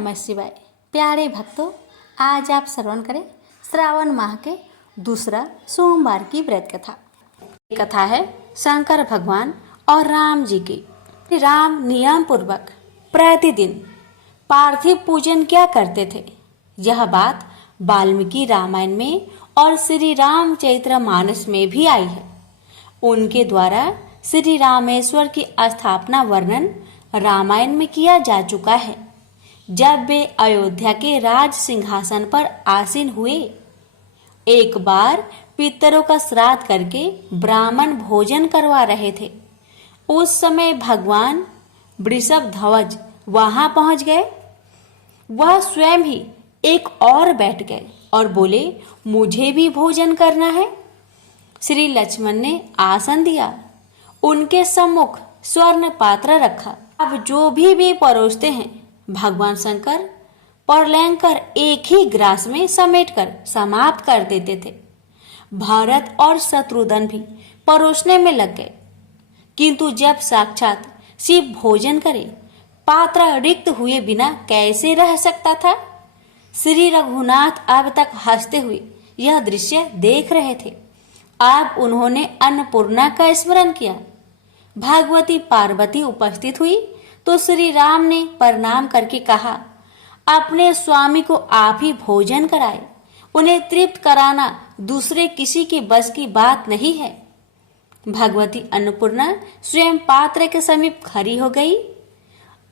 नमः शिवाय। प्यारे भक्तों, आज आप श्रवण करें श्रावण माह के दूसरा सोमवार की व्रत कथा। ये कथा है शंकर भगवान और राम जी की। राम नियम पूर्वक प्रतिदिन पार्थिव पूजन क्या करते थे, यह बात वाल्मीकि रामायण में और श्री रामचरितमानस में भी आई है। उनके द्वारा श्री रामेश्वर की स्थापना वर्णन रामायण में किया जा चुका है। जब वे अयोध्या के राज सिंहासन पर आसीन हुए, एक बार पितरों का श्राद्ध करके ब्राह्मण भोजन करवा रहे थे। उस समय भगवान वृषभध्वज वहां पहुंच गए। वह स्वयं ही एक और बैठ गए और बोले, मुझे भी भोजन करना है। श्री लक्ष्मण ने आसन दिया, उनके सम्मुख स्वर्ण पात्र रखा। अब जो भी वे परोसते हैं, भगवान शंकर परलैंकर एक ही ग्रास में समेटकर समाप्त कर देते थे। भरत और शत्रुघ्न भी परोसने में लग गए, किंतु जब साक्षात शिव भोजन करे, पात्र रिक्त हुए बिना कैसे रह सकता था। श्री रघुनाथ अब तक हंसते हुए यह दृश्य देख रहे थे। अब उन्होंने अन्नपूर्णा का स्मरण किया। भगवती पार्वती उपस्थित हुई तो श्री राम ने प्रणाम करके कहा, अपने स्वामी को आप ही भोजन कराए। उन्हें तृप्त कराना दूसरे किसी के बस की बात नहीं है। भगवती अन्नपूर्णा स्वयं पात्र के समीप खड़ी हो गई।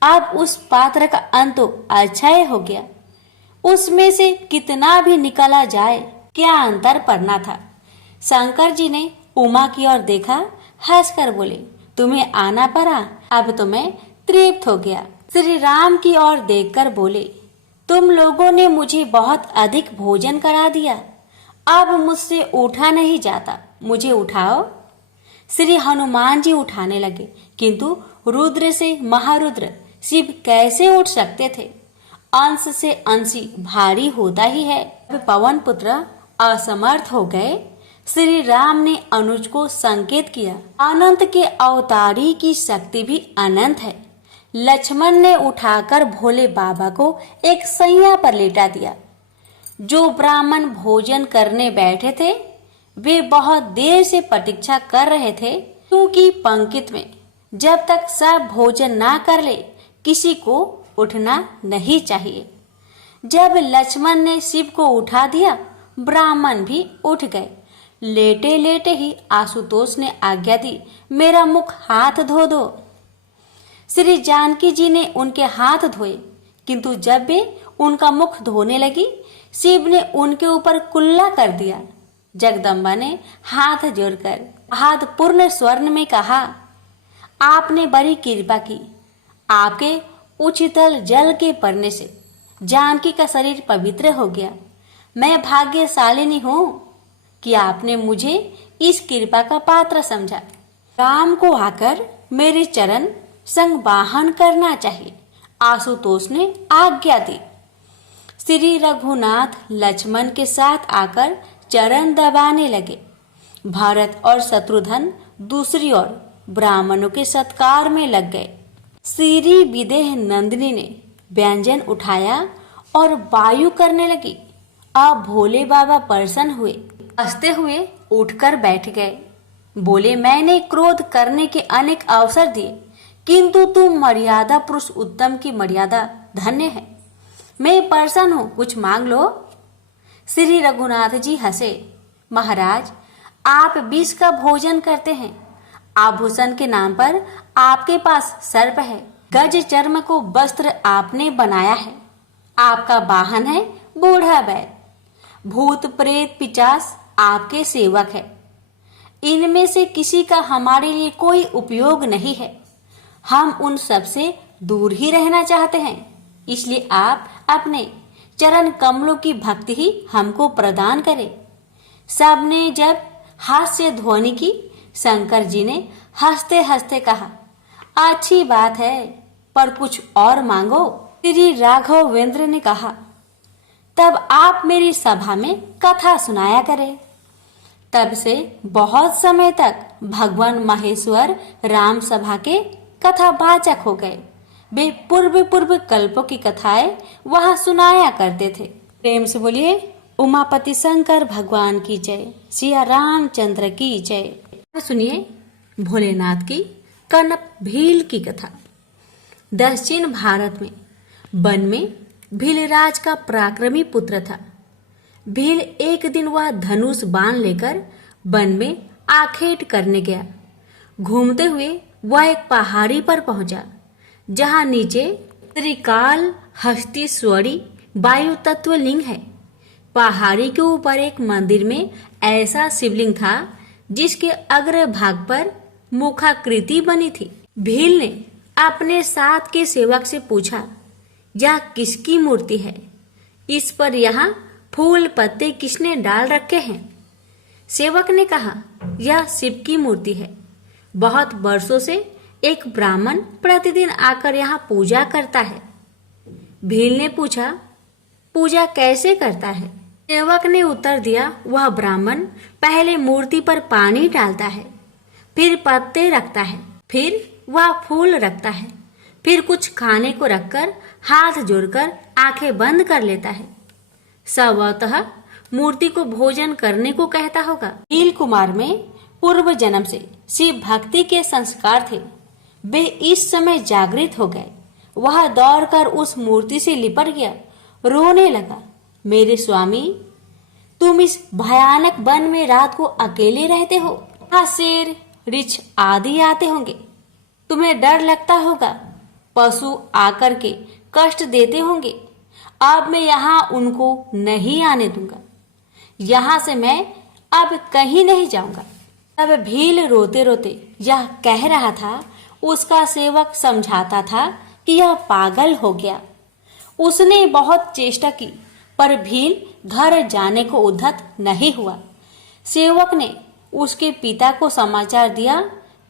अब उस पात्र का अंत तो अक्षय हो गया, उसमें से कितना भी निकाला जाए क्या अंतर पड़ना था। शंकर जी ने उमा की ओर देखा, हंसकर बोले, तुम्हें आना पड़ा, अब तो मैं तृप्त हो गया। श्री राम की ओर देखकर बोले, तुम लोगों ने मुझे बहुत अधिक भोजन करा दिया, अब मुझसे उठा नहीं जाता, मुझे उठाओ। श्री हनुमान जी उठाने लगे, किंतु रुद्र से महारुद्र शिव कैसे उठ सकते थे। अंश से अंशी भारी होता ही है। पवन पुत्र असमर्थ हो गए। श्री राम ने अनुज को संकेत किया, अनंत के अवतारी की शक्ति भी अनंत है। लक्ष्मण ने उठाकर भोले बाबा को एक सैया पर लेटा दिया। जो ब्राह्मण भोजन करने बैठे थे, वे बहुत देर से प्रतीक्षा कर रहे थे, क्योंकि पंक्ति में जब तक सब भोजन ना कर ले, किसी को उठना नहीं चाहिए। जब लक्ष्मण ने शिव को उठा दिया, ब्राह्मण भी उठ गए। लेटे लेटे ही आशुतोष ने आज्ञा दी, मेरा मुख हाथ धो दो। श्री जानकी जी ने उनके हाथ धोए, किंतु जब वे उनका मुख धोने लगी, शिव ने उनके ऊपर कुल्ला कर दिया। जगदम्बा ने हाथ जोड़कर हाथ पूर्ण स्वर्ण में कहा, आपने बड़ी कृपा की। आपके उछितल जल के पड़ने से जानकी का शरीर पवित्र हो गया। मैं भाग्यशालिनी हूँ कि आपने मुझे इस कृपा का पात्र समझा। राम को आकर मेरे चरण संवाहन करना चाहिए। आशुतोष ने आज्ञा दी। श्री रघुनाथ लक्ष्मण के साथ आकर चरण दबाने लगे। भरत और शत्रुघ्न दूसरी ओर ब्राह्मणों के सत्कार में लग गए। श्री विदेह नंदिनी ने व्यंजन उठाया और वायु करने लगी। अब भोले बाबा प्रसन्न हुए, हंसते हुए उठकर बैठ गए। बोले, मैंने क्रोध करने के अनेक अवसर दिए, किंतु तुम मर्यादा पुरुष उत्तम की मर्यादा धन्य है। मैं प्रसन्न हूँ, कुछ मांग लो। श्री रघुनाथ जी हंसे, महाराज आप विष का भोजन करते हैं। आभूषण के नाम पर आपके पास सर्प है। गज चर्म को वस्त्र आपने बनाया है। आपका वाहन है बूढ़ा बैल। भूत प्रेत पिचास आपके सेवक है। इनमें से किसी का हमारे लिए कोई उपयोग नहीं है। हम उन सब से दूर ही रहना चाहते हैं, इसलिए आप अपने चरण कमलों की भक्ति ही हमको प्रदान करें। सबने जब हास्य ध्वनि की, शंकर जी ने हंसते हंसते कहा, अच्छी बात है, पर कुछ और मांगो। श्री राघवेंद्र ने कहा, तब आप मेरी सभा में कथा सुनाया करें। तब से बहुत समय तक भगवान महेश्वर राम सभा के कथावाचक हो गए। वे पूर्व पूर्व कल्पों की कथाएं वहां सुनाया करते थे। प्रेम से बोलिए उमापति शंकर भगवान की जय, सिया रामचंद्र की जय। सुनिए भोलेनाथ की कनप भील की कथा। दक्षिण भारत में वन में भीलराज का पराक्रमी पुत्र था। भील एक दिन वह धनुष बाण लेकर वन में आखेट करने गया। घूमते हुए वह एक पहाड़ी पर पहुंचा, जहां नीचे त्रिकाल हस्तीश्वरी वायु तत्व लिंग है। पहाड़ी के ऊपर एक मंदिर में ऐसा शिवलिंग था जिसके अग्र भाग पर मुखाकृति बनी थी। भील ने अपने साथ के सेवक से पूछा, यह किसकी मूर्ति है? इस पर यहाँ फूल पत्ते किसने डाल रखे हैं? सेवक ने कहा, यह शिव की मूर्ति है। बहुत वर्षों से एक ब्राह्मण प्रतिदिन आकर यहाँ पूजा करता है। भील ने पूछा, पूजा कैसे करता है? सेवक ने उत्तर दिया, वह ब्राह्मण पहले मूर्ति पर पानी डालता है, फिर पत्ते रखता है, फिर वह फूल रखता है, फिर कुछ खाने को रखकर हाथ जोड़कर आंखें बंद कर लेता है। स्वतः मूर्ति को भोजन करने को कहता होगा। भील कुमार में पूर्व जन्म से शिव भक्ति के संस्कार थे। वे इस समय जागृत हो गए। वह दौड़कर उस मूर्ति से लिपट गया, रोने लगा, मेरे स्वामी, तुम इस भयानक वन में रात को अकेले रहते हो। यहाँ शेर, रिछ आदि आते होंगे, तुम्हें डर लगता होगा। पशु आकर के कष्ट देते होंगे। अब मैं यहाँ उनको नहीं आने दूंगा। यहाँ से मैं अब कहीं नहीं जाऊंगा। तब भील रोते रोते यह कह रहा था। उसका सेवक समझाता था कि यह पागल हो गया। उसने बहुत चेष्टा की, पर भील घर जाने को उद्धत नहीं हुआ। सेवक ने उसके पिता को समाचार दिया,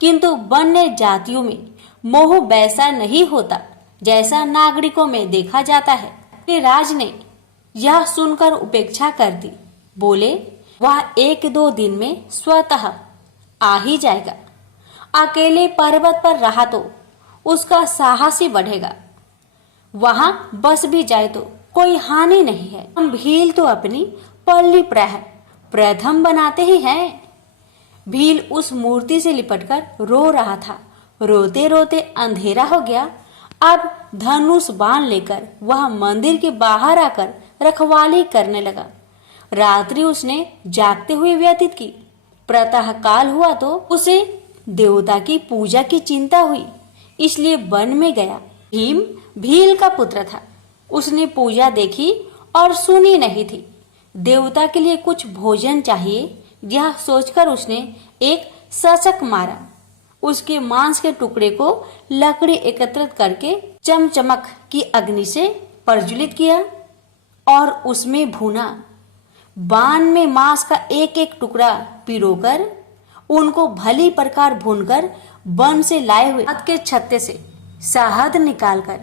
किंतु वन्य जातियों में मोह वैसा नहीं होता जैसा नागरिकों में देखा जाता है। राज ने यह सुनकर उपेक्षा कर दी। बोले, वह 1-2 दिन में स्वतः आ ही जाएगा। अकेले पर्वत पर रहा तो उसका साहस ही बढ़ेगा। वहां बस भी जाए तो कोई हानि नहीं है। हम भील तो अपनी पल्ली प्रथम बनाते ही हैं। भील उस मूर्ति से लिपटकर रो रहा था। रोते रोते अंधेरा हो गया। अब धनुष बाण लेकर वह मंदिर के बाहर आकर रखवाली करने लगा। रात्रि उसने जागते हुए व्यतीत की। प्रातः काल हुआ तो उसे देवता की पूजा की चिंता हुई, इसलिए वन में गया। भीम भील का पुत्र था। उसने पूजा देखी और सुनी नहीं थी। देवता के लिए कुछ भोजन चाहिए, यह सोचकर उसने एक शशक मारा। उसके मांस के टुकड़े को लकड़ी एकत्रित करके चमचमक की अग्नि से प्रज्वलित किया और उसमें भुना। बाण में मांस का एक एक टुकड़ा पिरोकर उनको भली प्रकार भूनकर वन से लाए हुए हाथ के छत्ते से शहद निकालकर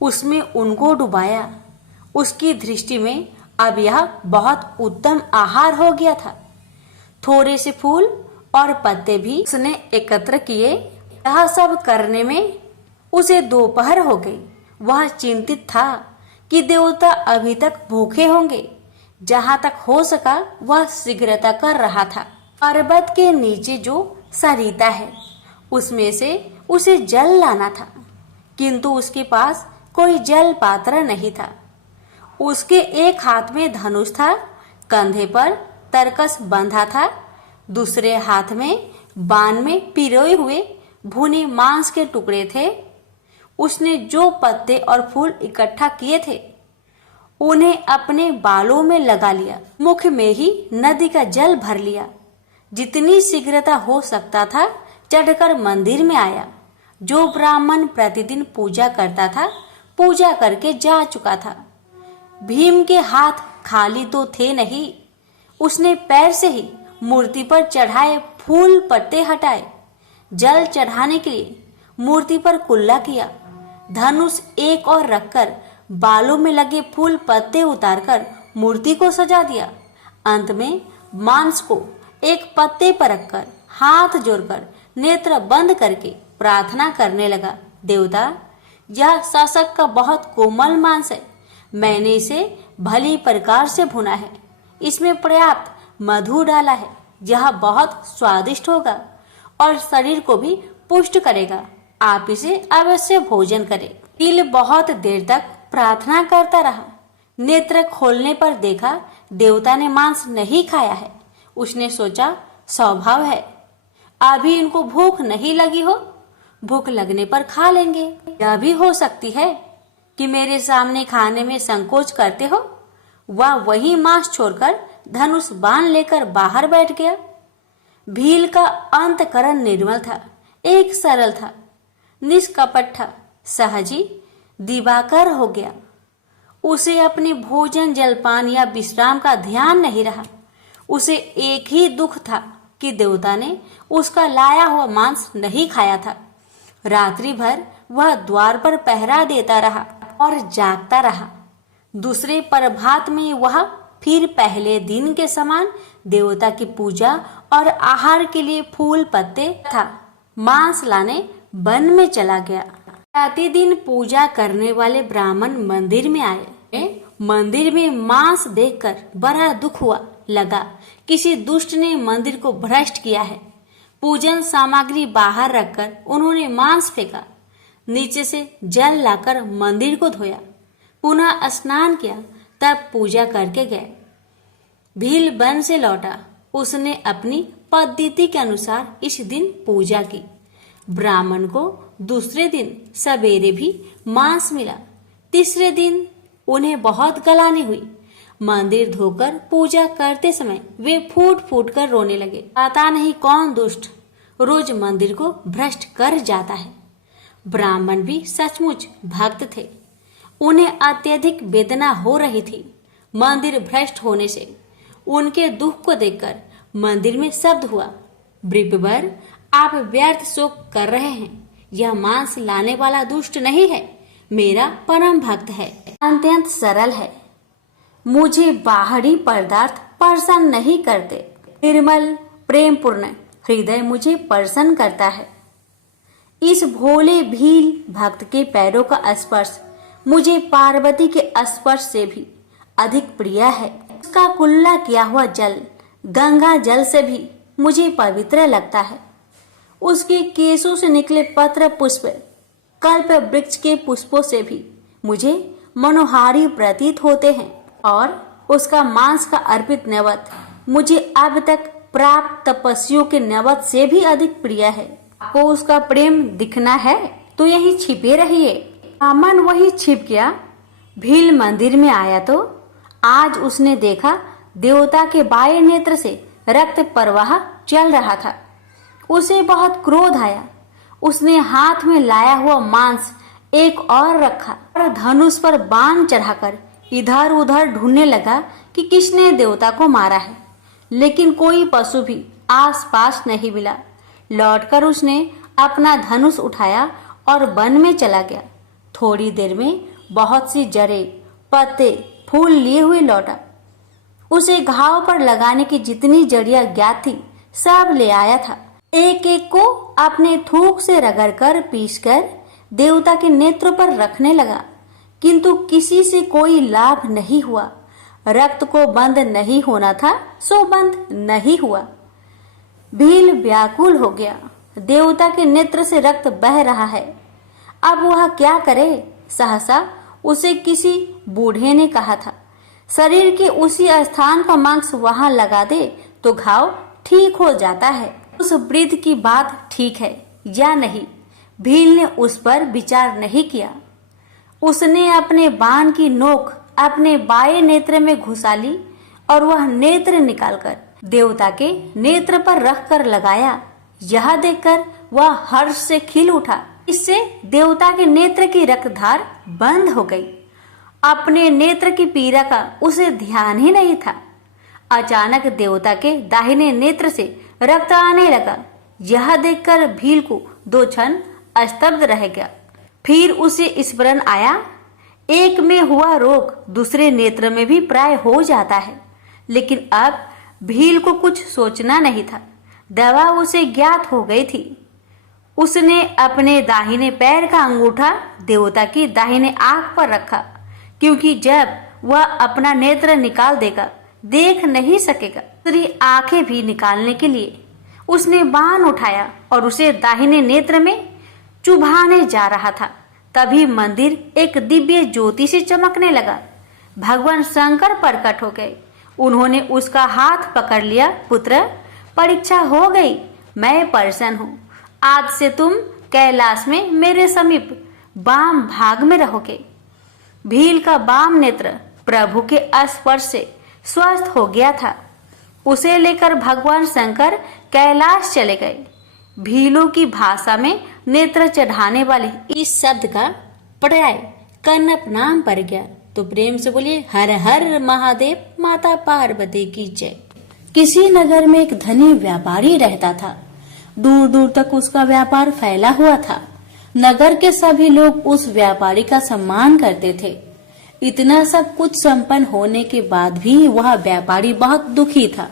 उसमें उनको डुबाया। उसकी दृष्टि में अब यह बहुत उत्तम आहार हो गया था। थोड़े से फूल और पत्ते भी उसने एकत्र किए। यह सब करने में उसे दोपहर हो गई। वह चिंतित था कि देवता अभी तक भूखे होंगे। जहां तक हो सका वह शीघ्रता कर रहा था। पर्वत के नीचे जो सरिता है उसमें से उसे जल लाना था, किंतु उसके पास कोई जल पात्र नहीं था। उसके एक हाथ में धनुष था, कंधे पर तरकस बंधा था, दूसरे हाथ में बाण में पिरोए हुए भुने मांस के टुकड़े थे। उसने जो पत्ते और फूल इकट्ठा किए थे उन्हें अपने बालों में लगा लिया। मुख में ही नदी का जल भर लिया। जितनी शीघ्रता हो सकता था चढ़कर मंदिर में आया। जो ब्राह्मण प्रतिदिन पूजा करता था पूजा करके जा चुका था। भीम के हाथ खाली तो थे नहीं। उसने पैर से ही मूर्ति पर चढ़ाए फूल पत्ते हटाए। जल चढ़ाने के लिए मूर्ति पर कुल्ला किया। धनुष एक और रखकर बालों में लगे फूल पत्ते उतारकर मूर्ति को सजा दिया। अंत में मांस को एक पत्ते पर रखकर हाथ जोड़कर नेत्र बंद करके प्रार्थना करने लगा, देवता यह शासक का बहुत कोमल मांस है। मैंने इसे भली प्रकार से भुना है। इसमें पर्याप्त मधु डाला है। यह बहुत स्वादिष्ट होगा और शरीर को भी पुष्ट करेगा। आप इसे अवश्य भोजन करें। भील बहुत देर तक प्रार्थना करता रहा। नेत्र खोलने पर देखा देवता ने मांस नहीं खाया है। उसने सोचा, स्वभाव है, अभी इनको भूख नहीं लगी हो, भूख लगने पर खा लेंगे। यह भी हो सकती है कि मेरे सामने खाने में संकोच करते हो। वह वही मांस छोड़कर धनुष बाण लेकर बाहर बैठ गया। भील का अंतकरण निर्मल था, एक सरल था, निष्कपट था, सहजी दिवाकर हो गया। उसे अपने भोजन जलपान या विश्राम का ध्यान नहीं रहा। उसे एक ही दुख था कि देवता ने उसका लाया हुआ मांस नहीं खाया था। रात्रि भर वह द्वार पर पहरा देता रहा और जागता रहा। दूसरे प्रभात में वह फिर पहले दिन के समान देवता की पूजा और आहार के लिए फूल पत्ते तथा मांस लाने वन में चला गया। प्रतिदिन पूजा करने वाले ब्राह्मण मंदिर में आए। मंदिर में मांस देखकर बड़ा दुख हुआ। लगा किसी दुष्ट ने मंदिर को भ्रष्ट किया है। पूजन सामग्री बाहर रखकर उन्होंने मांस फेंका। नीचे से जल लाकर मंदिर को धोया, पुनः स्नान किया, तब पूजा करके गए। भील वन से लौटा। उसने अपनी पद्धति के अनुसार इस दिन पूजा की। ब्राह्मण को दूसरे दिन सवेरे भी मांस मिला। तीसरे दिन उन्हें बहुत गलानी हुई। मंदिर धोकर पूजा करते समय वे फूट फूट कर रोने लगे। पता नहीं कौन दुष्ट रोज मंदिर को भ्रष्ट कर जाता है। ब्राह्मण भी सचमुच भक्त थे। उन्हें अत्यधिक वेदना हो रही थी मंदिर भ्रष्ट होने से। उनके दुख को देखकर मंदिर में शब्द हुआ, ब्रिपवर, आप व्यर्थ शोक कर रहे हैं। यह मांस लाने वाला दुष्ट नहीं है, मेरा परम भक्त है, अत्यंत सरल है। मुझे बाहरी पदार्थ प्रसन्न नहीं करते। निर्मल प्रेमपूर्ण हृदय मुझे प्रसन्न करता है। इस भोले भील भक्त के पैरों का स्पर्श मुझे पार्वती के स्पर्श से भी अधिक प्रिय है। उसका कुल्ला किया हुआ जल गंगा जल से भी मुझे पवित्र लगता है। उसके केसों से निकले पत्र पुष्प कल्प वृक्ष के पुष्पों से भी मुझे मनोहारी प्रतीत होते हैं और उसका मांस का अर्पित नैवेद्य मुझे अब तक प्राप्त तपस्वियों के नैवेद्य से भी अधिक प्रिय है। आपको उसका प्रेम दिखना है तो यही छिपे रहिए। ब्राह्मण वही छिप गया। भील मंदिर में आया तो आज उसने देखा देवता के बाएं नेत्र से रक्त प्रवाह चल रहा था। उसे बहुत क्रोध आया। उसने हाथ में लाया हुआ मांस एक और रखा और धनुष पर बाण चढ़ाकर इधर उधर ढूंढने लगा कि किसने देवता को मारा है, लेकिन कोई पशु भी आसपास नहीं मिला। लौटकर उसने अपना धनुष उठाया और वन में चला गया। थोड़ी देर में बहुत सी जड़ें, पत्ते, फूल लिए हुए लौटा। उसे घाव पर लगाने की जितनी जड़ियां ज्ञात थी सब ले आया था। एक एक को अपने थूक से रगड़कर पीसकर देवता के नेत्र पर रखने लगा, किंतु किसी से कोई लाभ नहीं हुआ। रक्त को बंद नहीं होना था सो बंद नहीं हुआ। भील व्याकुल हो गया। देवता के नेत्र से रक्त बह रहा है। अब वह क्या करे? सहसा उसे किसी बूढ़े ने कहा था, शरीर के उसी स्थान का मांस वहां लगा दे तो घाव ठीक हो जाता है। उस वृद्ध की बात ठीक है या नहीं, भील ने उस पर विचार नहीं किया। उसने अपने बाण की नोक अपने बाएं नेत्र में घुसा ली और वह नेत्र निकालकर देवता के नेत्र पर रखकर लगाया। यह देखकर वह हर्ष से खिल उठा। इससे देवता के नेत्र की रक्तधार बंद हो गई। अपने नेत्र की पीड़ा का उसे ध्यान ही नहीं था। अचानक देवता के दाहिने नेत्र से रक्त आने लगा। यह देखकर भील को दो क्षण स्तब्ध रह गया। फिर उसे स्मरण आया, एक में हुआ रोग दूसरे नेत्र में भी प्राय हो जाता है। लेकिन अब भील को कुछ सोचना नहीं था। दवा उसे ज्ञात हो गई थी। उसने अपने दाहिने पैर का अंगूठा देवता की दाहिने आंख पर रखा, क्योंकि जब वह अपना नेत्र निकाल देगा देख नहीं सकेगा। दूसरी आंखें भी निकालने के लिए उसने बाण उठाया और उसे दाहिने नेत्र में चुभाने जा रहा था। तभी मंदिर एक दिव्य ज्योति से चमकने लगा। भगवान शंकर प्रकट हो गए। उन्होंने उसका हाथ पकड़ लिया। पुत्र, परीक्षा हो गई, मैं प्रसन्न हूँ। आज से तुम कैलाश में मेरे समीप वाम भाग में रहोगे। भील का वाम नेत्र प्रभु के स्पर्श से स्वस्थ हो गया था। उसे लेकर भगवान शंकर कैलाश चले गए। भीलों की भाषा में नेत्र चढ़ाने वाले इस शब्द का पर्याय कन्नप नाम पड़ गया। तो प्रेम से बोलिए हर हर महादेव, माता पार्वती की जय। किसी नगर में एक धनी व्यापारी रहता था। दूर दूर तक उसका व्यापार फैला हुआ था। नगर के सभी लोग उस व्यापारी का सम्मान करते थे। इतना सब कुछ संपन्न होने के बाद भी वह व्यापारी बहुत दुखी था,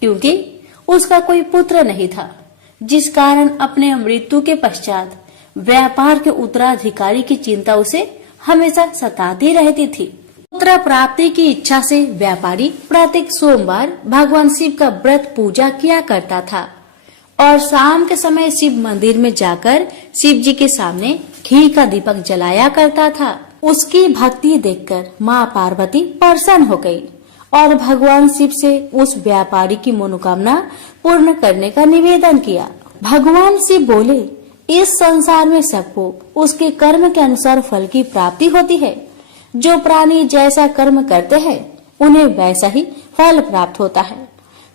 क्योंकि उसका कोई पुत्र नहीं था, जिस कारण अपने मृत्यु के पश्चात व्यापार के उत्तराधिकारी की चिंता उसे हमेशा सताती रहती थी। पुत्र प्राप्ति की इच्छा से व्यापारी प्रत्येक सोमवार भगवान शिव का व्रत पूजा किया करता था और शाम के समय शिव मंदिर में जाकर शिव जी के सामने घी का दीपक जलाया करता था। उसकी भक्ति देखकर माँ पार्वती प्रसन्न हो गई और भगवान शिव से उस व्यापारी की मनोकामना पूर्ण करने का निवेदन किया। भगवान शिव बोले, इस संसार में सबको उसके कर्म के अनुसार फल की प्राप्ति होती है। जो प्राणी जैसा कर्म करते हैं उन्हें वैसा ही फल प्राप्त होता है।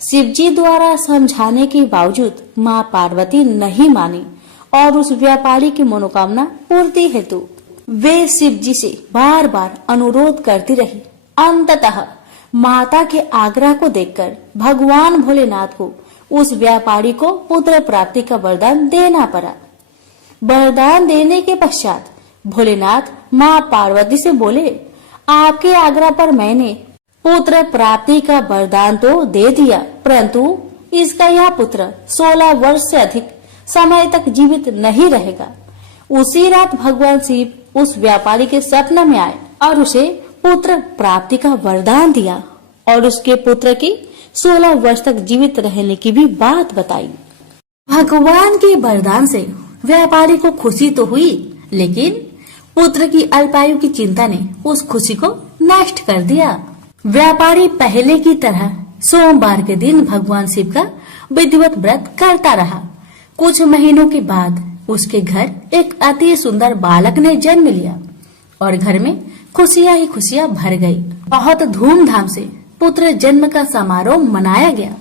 शिव जी द्वारा समझाने के बावजूद माँ पार्वती नहीं मानी और उस व्यापारी की मनोकामना पूर्ति हेतु वे शिव जी से बार बार अनुरोध करती रही। अंततः माता के आग्रह को देखकर भगवान भोलेनाथ को उस व्यापारी को पुत्र प्राप्ति का वरदान देना पड़ा। वरदान देने के पश्चात भोलेनाथ माँ पार्वती से बोले, आपके आग्रह पर मैंने पुत्र प्राप्ति का वरदान तो दे दिया, परंतु इसका यह पुत्र 16 वर्ष से अधिक समय तक जीवित नहीं रहेगा। उसी रात भगवान शिव उस व्यापारी के स्वप्न में आए और उसे पुत्र प्राप्ति का वरदान दिया और उसके पुत्र की 16 वर्ष तक जीवित रहने की भी बात बताई। भगवान के वरदान से व्यापारी को खुशी तो हुई, लेकिन पुत्र की अल्पायु की चिंता ने उस खुशी को नष्ट कर दिया। व्यापारी पहले की तरह सोमवार के दिन भगवान शिव का विधिवत व्रत करता रहा। कुछ महीनों के बाद उसके घर एक अति सुंदर बालक ने जन्म लिया और घर में खुशियां ही खुशियां भर गई। बहुत धूमधाम से पुत्र जन्म का समारोह मनाया गया,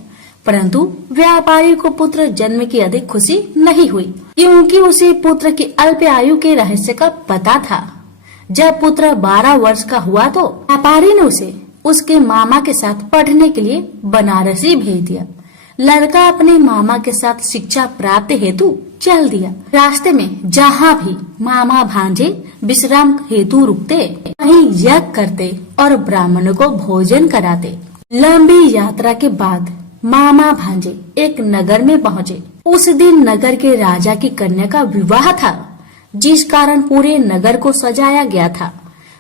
परंतु व्यापारी को पुत्र जन्म की अधिक खुशी नहीं हुई, क्योंकि उसे पुत्र की अल्प आयु के रहस्य का पता था। जब पुत्र 12 वर्ष का हुआ तो व्यापारी ने उसे उसके मामा के साथ पढ़ने के लिए बनारसी भेज दिया। लड़का अपने मामा के साथ शिक्षा प्राप्त हेतु चल दिया। रास्ते में जहाँ भी मामा भांजे विश्राम हेतु रुकते, वहीं यज्ञ करते और ब्राह्मणों को भोजन कराते। लंबी यात्रा के बाद मामा भांजे एक नगर में पहुँचे। उस दिन नगर के राजा की कन्या का विवाह था, जिस कारण पूरे नगर को सजाया गया था।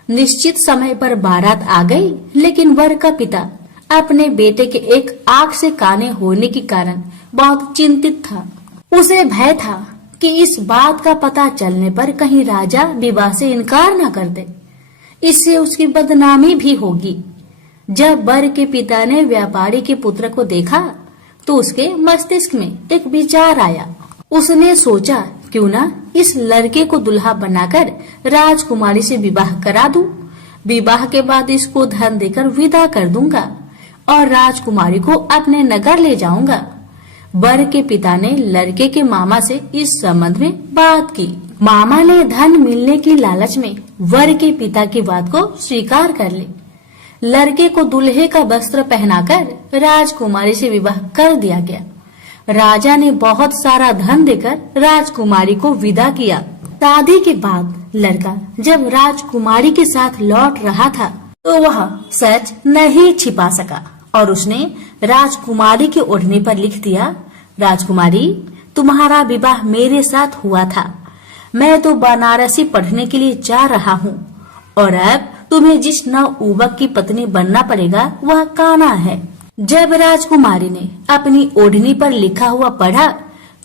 निश्चित समय पर बारात आ गई, लेकिन वर का पिता अपने बेटे के एक आंख से काने होने के कारण बहुत चिंतित था। उसे भय था कि इस बात का पता चलने पर कहीं राजा विवाह से इनकार न कर दे, इससे उसकी बदनामी भी होगी। जब वर के पिता ने व्यापारी के पुत्र को देखा तो उसके मस्तिष्क में एक विचार आया। उसने सोचा, क्यों ना इस लड़के को दुल्हा बनाकर राजकुमारी से विवाह करा दूं। विवाह के बाद इसको धन देकर विदा कर दूंगा और राजकुमारी को अपने नगर ले जाऊंगा। वर के पिता ने लड़के के मामा से इस संबंध में बात की। मामा ने धन मिलने की लालच में वर के पिता की बात को स्वीकार कर ली। लड़के को दूल्हे का वस्त्र पहनाकर राजकुमारी से विवाह कर दिया गया। राजा ने बहुत सारा धन देकर राजकुमारी को विदा किया। शादी के बाद लड़का जब राजकुमारी के साथ लौट रहा था तो वह सच नहीं छिपा सका और उसने राजकुमारी के ओढ़ने पर लिख दिया, राजकुमारी तुम्हारा विवाह मेरे साथ हुआ था। मैं तो बनारसी पढ़ने के लिए जा रहा हूँ और अब तुम्हें जिस नवयुवक की पत्नी बनना पड़ेगा वह कान्हा है। जब राजकुमारी ने अपनी ओढ़नी पर लिखा हुआ पढ़ा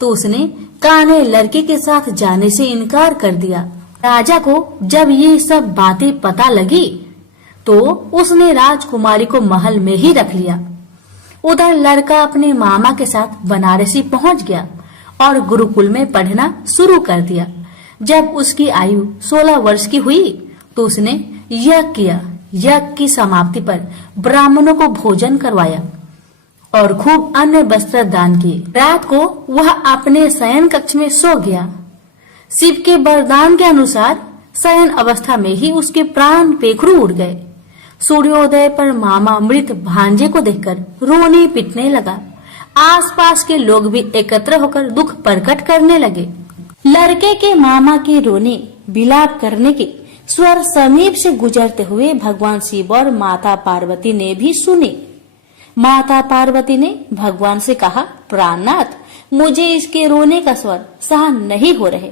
तो उसने कान्हे लड़के के साथ जाने से इनकार कर दिया। राजा को जब ये सब बातें पता लगी तो उसने राजकुमारी को महल में ही रख लिया। उधर लड़का अपने मामा के साथ बनारसी पहुंच गया और गुरुकुल में पढ़ना शुरू कर दिया। जब उसकी आयु 16 वर्ष की हुई तो उसने यज्ञ किया। यज्ञ की समाप्ति पर ब्राह्मणों को भोजन करवाया और खूब अन्य वस्त्र दान किए। रात को वह अपने शयन कक्ष में सो गया। शिव के वरदान के अनुसार शयन अवस्था में ही उसके प्राण पेखरू उड़ गए। सूर्योदय पर मामा मृत भांजे को देखकर रोने पिटने लगा। आसपास के लोग भी एकत्र होकर दुख प्रकट करने लगे। लड़के के मामा के रोने विलाप करने के स्वर समीप से गुजरते हुए भगवान शिव और माता पार्वती ने भी सुने। माता पार्वती ने भगवान से कहा, प्राणनाथ, मुझे इसके रोने का स्वर सहन नहीं हो रहे।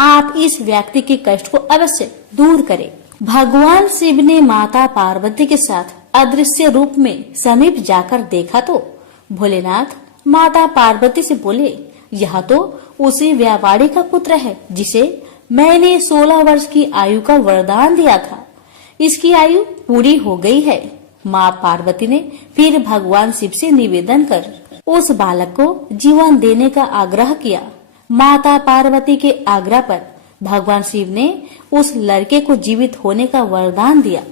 आप इस व्यक्ति के कष्ट को अवश्य दूर करें। भगवान शिव ने माता पार्वती के साथ अदृश्य रूप में समीप जाकर देखा तो भोलेनाथ माता पार्वती से बोले, यह तो उसी व्यापारी का पुत्र है जिसे मैंने 16 वर्ष की आयु का वरदान दिया था। इसकी आयु पूरी हो गई है। माँ पार्वती ने फिर भगवान शिव से निवेदन कर उस बालक को जीवन देने का आग्रह किया। माता पार्वती के आग्रह पर भगवान शिव ने उस लड़के को जीवित होने का वरदान दिया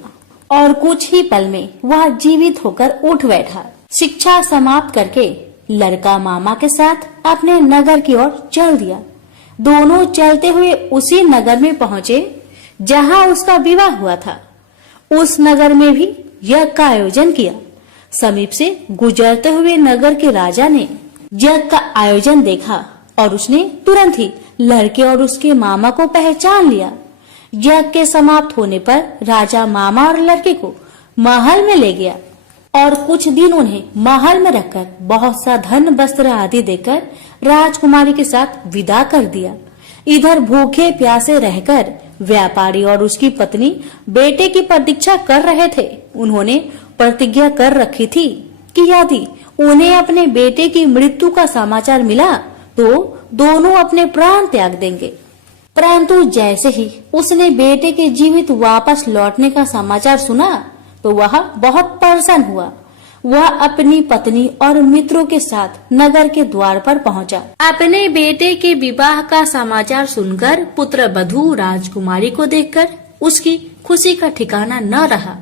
और कुछ ही पल में वह जीवित होकर उठ बैठा। शिक्षा समाप्त करके लड़का मामा के साथ अपने नगर की ओर चल दिया। दोनों चलते हुए उसी नगर में पहुँचे जहाँ उसका विवाह हुआ था। उस नगर में भी यज्ञ का आयोजन किया। समीप से गुजरते हुए नगर के राजा ने यज्ञ का आयोजन देखा और उसने तुरंत ही लड़के और उसके मामा को पहचान लिया। यज्ञ के समाप्त होने पर राजा मामा और लड़के को महल में ले गया और कुछ दिन उन्हें महल में रखकर बहुत सा धन वस्त्र आदि देकर राजकुमारी के साथ विदा कर दिया। इधर भूखे प्यासे रहकर व्यापारी और उसकी पत्नी बेटे की प्रतीक्षा कर रहे थे। उन्होंने प्रतिज्ञा कर रखी थी कि यदि उन्हें अपने बेटे की मृत्यु का समाचार मिला तो दोनों अपने प्राण त्याग देंगे। परंतु जैसे ही उसने बेटे के जीवित वापस लौटने का समाचार सुना तो वह बहुत परेशान हुआ। वह अपनी पत्नी और मित्रों के साथ नगर के द्वार पर पहुंचा। अपने बेटे के विवाह का समाचार सुनकर पुत्र वधू राजकुमारी को देखकर उसकी खुशी का ठिकाना न रहा।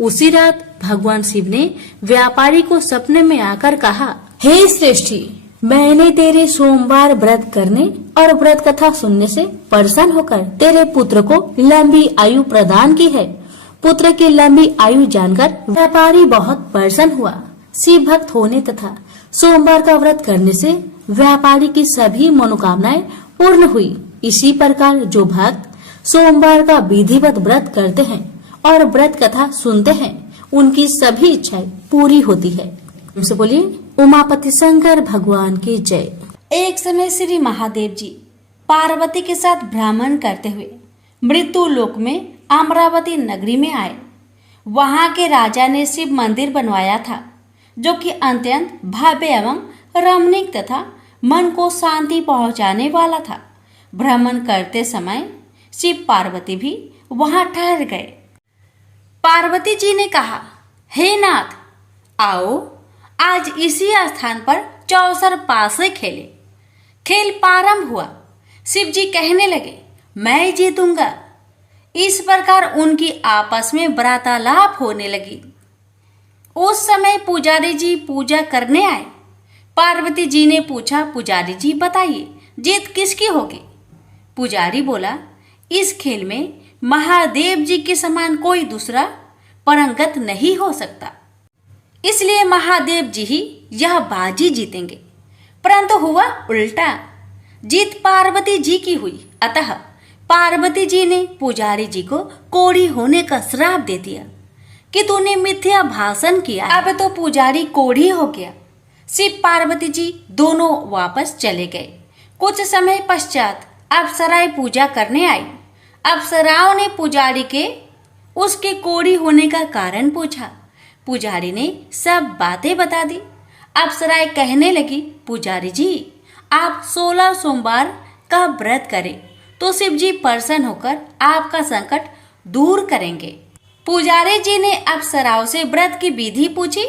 उसी रात भगवान शिव ने व्यापारी को सपने में आकर कहा, हे श्रेष्ठी, मैंने तेरे सोमवार व्रत करने और व्रत कथा सुनने से प्रसन्न होकर तेरे पुत्र को लंबी आयु प्रदान की है। पुत्र की लंबी आयु जानकर व्यापारी बहुत प्रसन्न हुआ। शिव भक्त होने तथा सोमवार का व्रत करने से व्यापारी की सभी मनोकामनाएं पूर्ण हुई। इसी प्रकार जो भक्त सोमवार का विधिवत व्रत करते हैं और व्रत कथा सुनते हैं उनकी सभी इच्छाएं पूरी होती है। हमसे बोलिए उमापति शंकर भगवान की जय। एक समय श्री महादेव जी पार्वती के साथ भ्रमण करते हुए मृत्यु लोक में अमरावती नगरी में आए। वहां के राजा ने शिव मंदिर बनवाया था जो कि अत्यंत भव्य एवं रमणीक तथा मन को शांति पहुंचाने वाला था। भ्रमण करते समय शिव पार्वती भी वहां ठहर गए। पार्वती जी ने कहा, हे नाथ, आओ आज इसी स्थान पर चौसर पासे खेले। खेल प्रारंभ हुआ। शिव जी कहने लगे, मैं जीतूंगा। इस प्रकार उनकी आपस में वार्तालाप होने लगी। उस समय पुजारी जी पूजा करने आए। पार्वती जी ने पूछा, पुजारी जी बताइए जीत किसकी होगी? पुजारी बोला, इस खेल में महादेव जी के समान कोई दूसरा परंगत नहीं हो सकता, इसलिए महादेव जी ही यह बाजी जीतेंगे। परंतु हुआ उल्टा, जीत पार्वती जी की हुई। अतः पार्वती जी ने पुजारी जी को कोढ़ी होने का श्राप दे दिया कि तूने मिथ्या भाषण किया। अब तो पुजारी कोढ़ी हो गया। शिव पार्वती जी दोनों वापस चले गए। कुछ समय पश्चात अप्सराएं पूजा करने आई। अप्सराओं ने पुजारी के उसके कोढ़ी होने का कारण पूछा। पुजारी ने सब बातें बता दी। अप्सराएं कहने लगी, पुजारी जी, आप 16 सोमवार का व्रत करें तो शिव जी प्रसन्न होकर आपका संकट दूर करेंगे। पुजारी जी ने अप्सराओं से व्रत की विधि पूछी।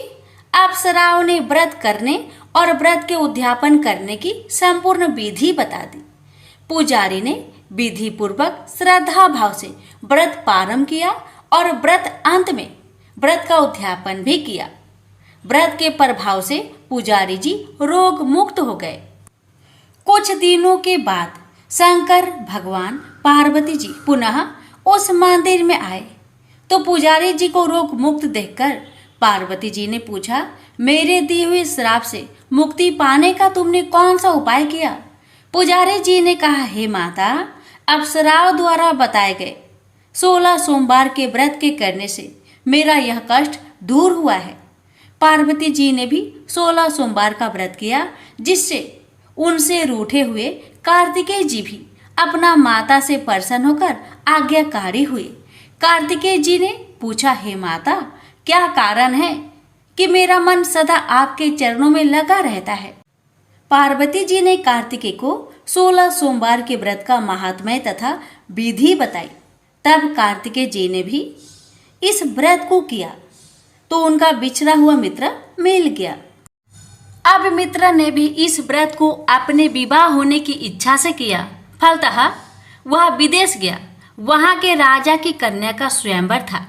अप्सराओं ने व्रत करने और व्रत के उद्यापन करने की संपूर्ण विधि बता दी। पुजारी ने विधि पूर्वक श्रद्धा भाव से व्रत प्रारंभ किया और व्रत अंत में व्रत का उद्यापन भी किया। व्रत के प्रभाव से पुजारी जी रोग मुक्त हो गए। कुछ दिनों के बाद शंकर भगवान पार्वती जी पुनः उस मंदिर में आए तो पुजारी जी को रोग मुक्त देखकर पार्वती जी ने पूछा, मेरे दिए हुए श्राप से मुक्ति पाने का तुमने कौन सा उपाय किया? पुजारी जी ने कहा, हे माता, अप्सराओं द्वारा बताए गए 16 सोमवार के व्रत के करने से मेरा यह कष्ट दूर हुआ है। पार्वती जी ने भी 16 सोमवार का व्रत किया, जिससे उनसे रूठे हुए कार्तिकेय जी भी अपना माता से प्रसन्न होकर आज्ञाकारी हुए। कार्तिकेय जी ने पूछा, हे माता, क्या कारण है कि मेरा मन सदा आपके चरणों में लगा रहता है? पार्वती जी ने कार्तिकेय को 16 सोमवार के व्रत का महात्म्य तथा विधि बताई। तब कार्तिकेय जी ने भी इस व्रत को किया तो उनका बिछड़ा हुआ मित्र मिल गया। अब मित्र ने भी इस व्रत को अपने विवाह होने की इच्छा से किया। फलतः वह विदेश गया। वहां के राजा की कन्या का स्वयंवर था।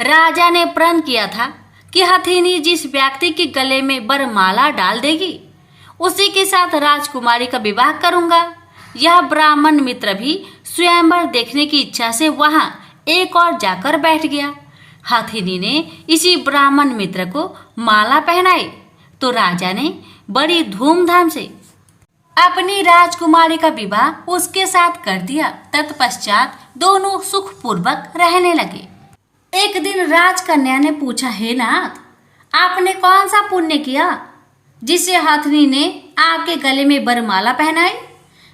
राजा ने प्रण किया था कि हथिनी जिस व्यक्ति के गले में वरमाला डाल देगी उसी के साथ राजकुमारी का विवाह करूंगा। यह ब्राह्मण मित्र भी स्वयंवर देखने की इच्छा से वहां एक और जाकर बैठ गया। हथिनी ने इसी ब्राह्मण मित्र को माला पहनाई तो राजा ने बड़ी धूमधाम से अपनी राजकुमारी का विवाह उसके साथ कर दिया। तत्पश्चात दोनों सुखपूर्वक रहने लगे। एक दिन राजकन्या ने पूछा, हे नाथ, आपने कौन सा पुण्य किया जिससे हथिनी ने आपके गले में वरमाला पहनाई?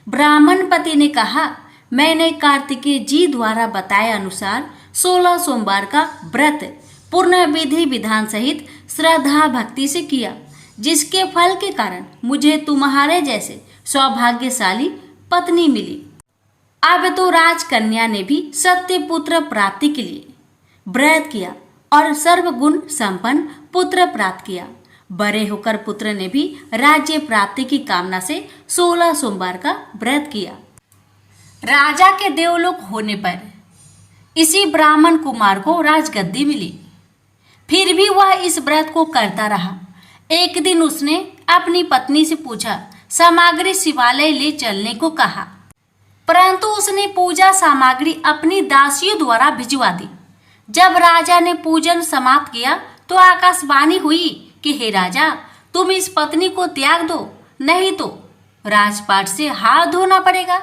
ब्राह्मण पति ने कहा, मैंने कार्तिकेय जी द्वारा बताए अनुसार 16 सोमवार का व्रत पूर्ण विधि विधान सहित श्रद्धा भक्ति से किया, जिसके फल के कारण मुझे तुम्हारे जैसे सौभाग्यशाली पत्नी मिली। अब तो राजकन्या ने भी सत्य पुत्र प्राप्ति के लिए व्रत किया और सर्वगुण संपन्न पुत्र प्राप्त किया। बड़े होकर पुत्र ने भी राज्य प्राप्ति की कामना से 16 सोमवार का व्रत किया। राजा के देवलोक होने पर इसी ब्राह्मण कुमार को राजगद्दी मिली। फिर भी वह इस व्रत को करता रहा। एक दिन उसने अपनी पत्नी से पूछा, सामग्री शिवालय ले चलने को कहा, परंतु उसने पूजा सामग्री अपनी दासियों द्वारा भिजवा दी। जब राजा ने पूजन समाप्त किया तो आकाशवाणी हुई कि हे राजा, तुम इस पत्नी को त्याग दो, नहीं तो राजपाट से हाथ धोना पड़ेगा।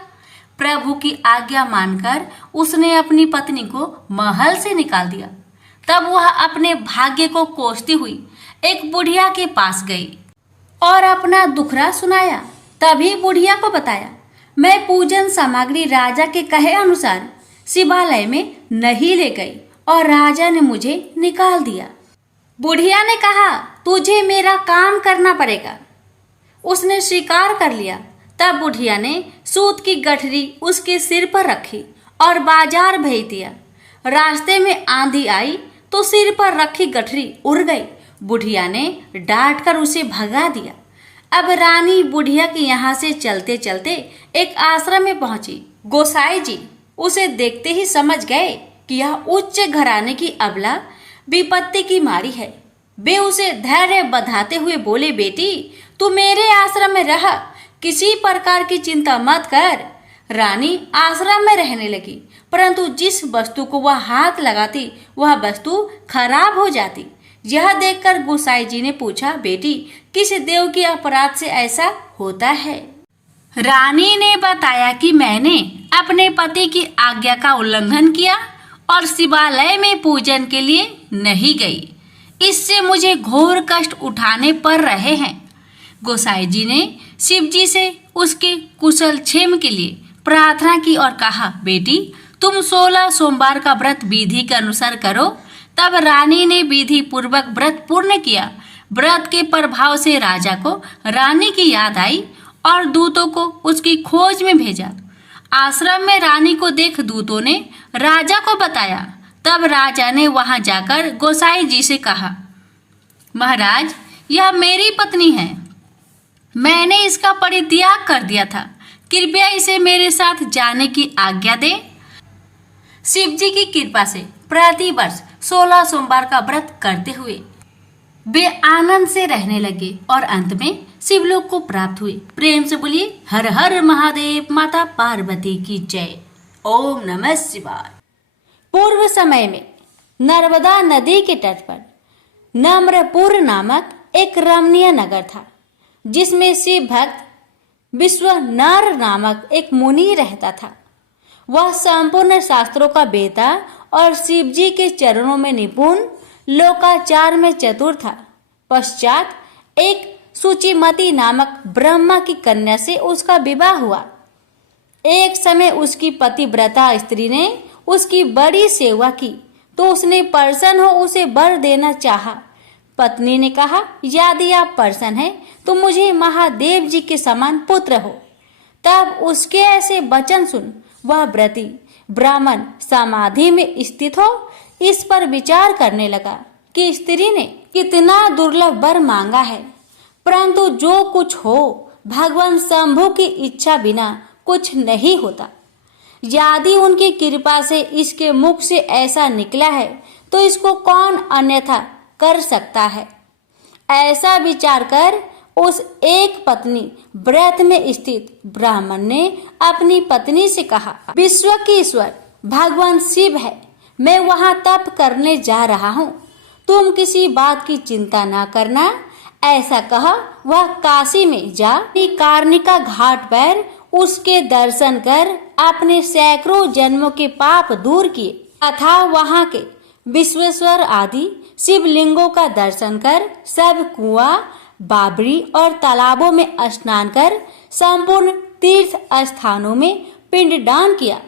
प्रभु की आज्ञा मानकर उसने अपनी पत्नी को महल से निकाल दिया। तब वह अपने भाग्य को कोसती हुई एक बुढ़िया के पास गई और अपना दुखड़ा सुनाया। तभी बुढ़िया को बताया, मैं पूजन सामग्री राजा के कहे अनुसार शिवालय में नहीं ले गई और राजा ने मुझे निकाल दिया। बुढ़िया ने कहा, तुझे मेरा काम करना पड़ेगा। उसने स्वीकार कर लिया। तब बुढ़िया ने सूत की गठरी उसके सिर पर रखी और बाजार भेज दिया। रास्ते में आंधी आई तो सिर पर रखी गठरी उड़ गई। बुढ़िया ने डांट कर उसे भगा दिया। अब रानी बुढ़िया के यहाँ से चलते चलते एक आश्रम में पहुंची। गोसाई जी उसे देखते ही समझ गए कि यह उच्च घराने की अबला विपत्ति की मारी है। वे उसे धैर्य बधाते हुए बोले, बेटी, तू मेरे आश्रम में रह, किसी प्रकार की चिंता मत कर। रानी आश्रम में रहने लगी, परंतु जिस वस्तु को वह हाथ लगाती वह वस्तु खराब हो जाती। यह देखकर गोसाई जी ने पूछा, बेटी, किस देव के अपराध से ऐसा होता है? रानी ने बताया कि मैंने अपने पति की आज्ञा का उल्लंघन किया और शिवालय में पूजन के लिए नहीं गई। इससे मुझे घोर कष्ट उठाने पड़ रहे हैं। गोसाई जी ने शिव जी से उसके कुशल क्षेम के लिए प्रार्थना की और कहा, बेटी तुम 16 सोमवार का व्रत विधि के अनुसार करो। तब रानी ने विधि पूर्वक व्रत पूर्ण किया। व्रत के प्रभाव से राजा को रानी की याद आई और दूतों को उसकी खोज में भेजा। आश्रम में रानी को देख दूतों ने राजा को बताया। तब राजा ने वहां जाकर गोसाई जी से कहा, महाराज यह मेरी पत्नी है, मैंने इसका परित्याग कर दिया था, कृपया इसे मेरे साथ जाने की आज्ञा दे। शिव जी की कृपा से प्रति वर्ष 16 सोमवार का व्रत करते हुए वे आनंद से रहने लगे और अंत में शिवलोक को प्राप्त हुए। प्रेम से बोलिए हर हर महादेव, माता पार्वती की जय। ओम नमः शिवाय। पूर्व समय में नर्मदा नदी के तट पर नम्रपुर नामक एक रमणीय नगर था, जिसमें शिव भक्त विश्वनर नामक एक मुनि रहता था। वह संपूर्ण शास्त्रों का बेता और शिव जी के चरणों में निपुण, लोकाचार में चतुर था। पश्चात एक सुचिमती नामक ब्रह्मा की कन्या से उसका विवाह हुआ। एक समय उसकी पतिव्रता स्त्री ने उसकी बड़ी सेवा की तो उसने प्रसन्न हो उसे वर देना चाहा। पत्नी ने कहा, यदि आप प्रसन्न हैं तो मुझे महादेव जी के समान पुत्र हो। तब उसके ऐसे वचन सुन वह व्रती ब्राह्मण समाधि में स्थित हो इस पर विचार करने लगा कि स्त्री ने कितना दुर्लभ वर मांगा है, परंतु जो कुछ हो भगवान शंभु की इच्छा बिना कुछ नहीं होता। यदि उनकी कृपा से इसके मुख से ऐसा निकला है तो इसको कौन अन्यथा कर सकता है। ऐसा विचार कर उस एक पत्नी व्रत में स्थित ब्राह्मण ने अपनी पत्नी से कहा, विश्व के ईश्वर भगवान शिव है, मैं वहां तप करने जा रहा हूँ, तुम किसी बात की चिंता ना करना। ऐसा कहा वह काशी में जा कार्णिका घाट पर उसके दर्शन कर अपने सैकड़ों जन्मों के पाप दूर किए तथा वहां के विश्वेश्वर आदि शिवलिंगों का दर्शन कर सब कुआं, बाबरी और तालाबों में स्नान कर संपूर्ण तीर्थ स्थानों में पिंडदान किया।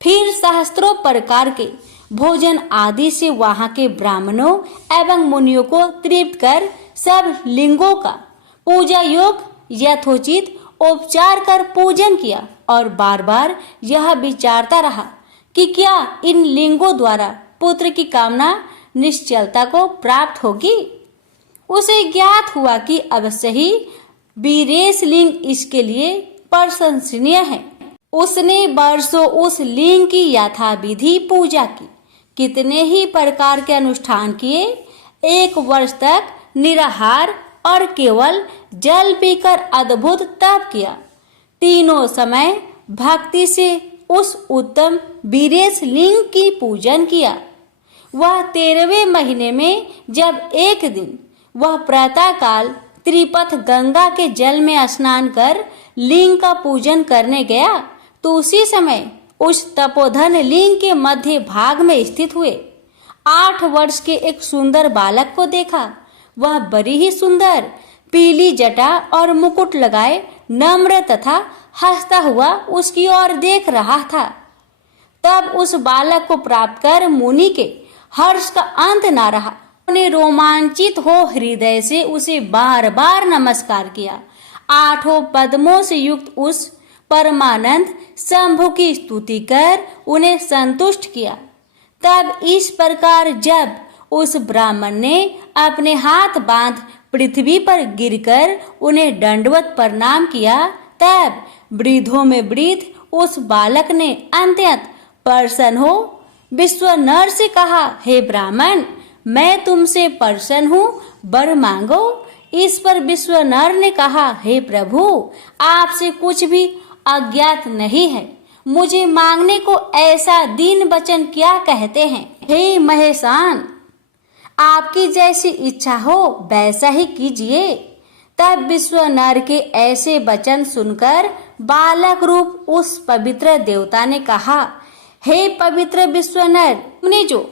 फिर सहस्त्रों प्रकार के भोजन आदि से वहां के ब्राह्मणों एवं मुनियों को तृप्त कर सब लिंगों का पूजा योग यथोचित उपचार कर पूजन किया और बार बार यह विचारता रहा कि क्या इन लिंगों द्वारा पुत्र की कामना निश्चलता को प्राप्त होगी। उसे ज्ञात हुआ कि अवश्य ही वीरेश लिंग इसके लिए प्रशंसनीय है। उसने वर्षों उस लिंग की यथाविधि पूजा की, कितने ही प्रकार के अनुष्ठान किए। 1 वर्ष तक निराहार और केवल जल पीकर अद्भुत तप किया। तीनों समय भक्ति से उस उत्तम वीरेश लिंग की पूजन किया। वह 13वें महीने में जब एक दिन वह प्रातः काल त्रिपथ गंगा के जल में स्नान कर लिंग का पूजन करने गया तो उसी समय उस तपोधन लिंग के मध्य भाग में स्थित हुए 8 वर्ष के एक सुंदर बालक को देखा। वह बड़ी ही सुंदर पीली जटा और मुकुट लगाए नम्र तथा हंसता हुआ उसकी ओर देख रहा था। तब उस बालक को प्राप्त कर मुनि के हर्ष का अंत न रहा। उन्हें रोमांचित हो हृदय से उसे बार बार नमस्कार किया। 8 पद्मों से युक्त उस परमानंद शंभु की स्तुति कर उन्हें संतुष्ट किया। तब इस प्रकार जब उस ब्राह्मण ने अपने हाथ बांध पृथ्वी पर गिरकर उन्हें दंडवत प्रणाम किया, तब वृद्धों में वृद्ध उस बालक ने अत्यंत प्रसन्न हो विश्वनर से कहा, हे ब्राह्मण, मैं तुमसे प्रसन्न हूँ, वर मांगो। इस पर विश्वनर ने कहा, हे प्रभु, आपसे कुछ भी अज्ञात नहीं है, मुझे मांगने को ऐसा दीन वचन क्या कहते हैं। हे महेशान, आपकी जैसी इच्छा हो वैसा ही कीजिए। तब विश्वनर के ऐसे वचन सुनकर बालक रूप उस पवित्र देवता ने कहा, हे पवित्र विश्वनर, तुमने जो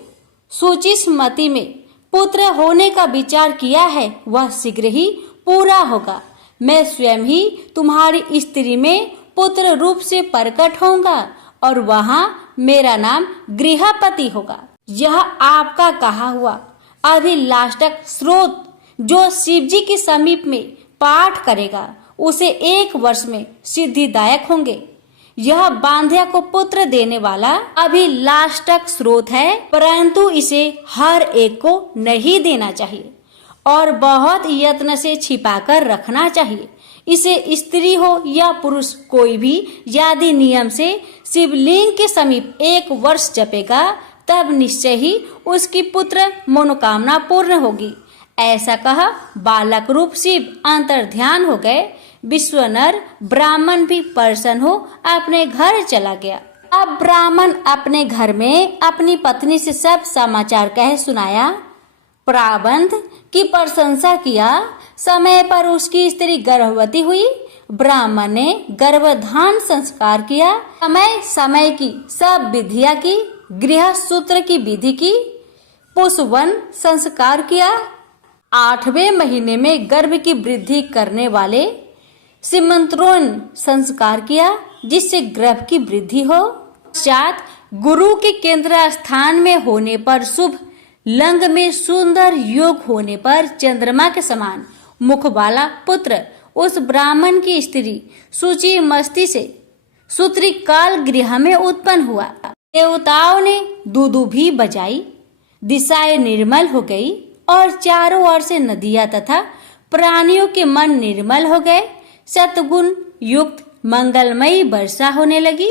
सुचिस्मति में पुत्र होने का विचार किया है वह शीघ्र ही पूरा होगा। मैं स्वयं ही तुम्हारी स्त्री में पुत्र रूप से प्रकट होऊंगा और वहां मेरा नाम गृहपति होगा। यह आपका कहा हुआ अभिलाषक स्रोत जो शिव जी के समीप में पाठ करेगा उसे 1 वर्ष में सिद्धिदायक होंगे। यह बांध्या को पुत्र देने वाला अभिलाषक स्रोत है, परंतु इसे हर एक को नहीं देना चाहिए और बहुत यत्न से छिपाकर रखना चाहिए। इसे स्त्री हो या पुरुष कोई भी यदि नियम से शिवलिंग के समीप 1 वर्ष जपेगा तब निश्चय ही उसकी पुत्र मनोकामना पूर्ण होगी। ऐसा कहा बालक रूप शिव अंतर ध्यान हो गए। विश्वनर ब्राह्मण भी प्रसन्न हो अपने घर चला गया। अब ब्राह्मण अपने घर में अपनी पत्नी से सब समाचार कह सुनाया, प्राबंध की प्रशंसा किया। समय पर उसकी स्त्री गर्भवती हुई। ब्राह्मण ने गर्भधान संस्कार किया, समय समय की सब विधियां की, गृह सूत्र की विधि की, पुष्पवन संस्कार किया। 8वें महीने में गर्भ की वृद्धि करने वाले सीमंत्रोण संस्कार किया जिससे गर्भ की वृद्धि हो। पश्चात गुरु के केंद्र स्थान में होने पर शुभ, लंग में सुंदर योग होने पर चंद्रमा के समान मुख वाला पुत्र उस ब्राह्मण की स्त्री सूची मस्ती से सूत्री काल गृह में उत्पन्न हुआ। देवताओं ने दूदू बजाई, दिशाएं निर्मल हो गई और चारों ओर से नदियां तथा प्राणियों के मन निर्मल हो गए। सतगुण युक्त मंगलमयी वर्षा होने लगी।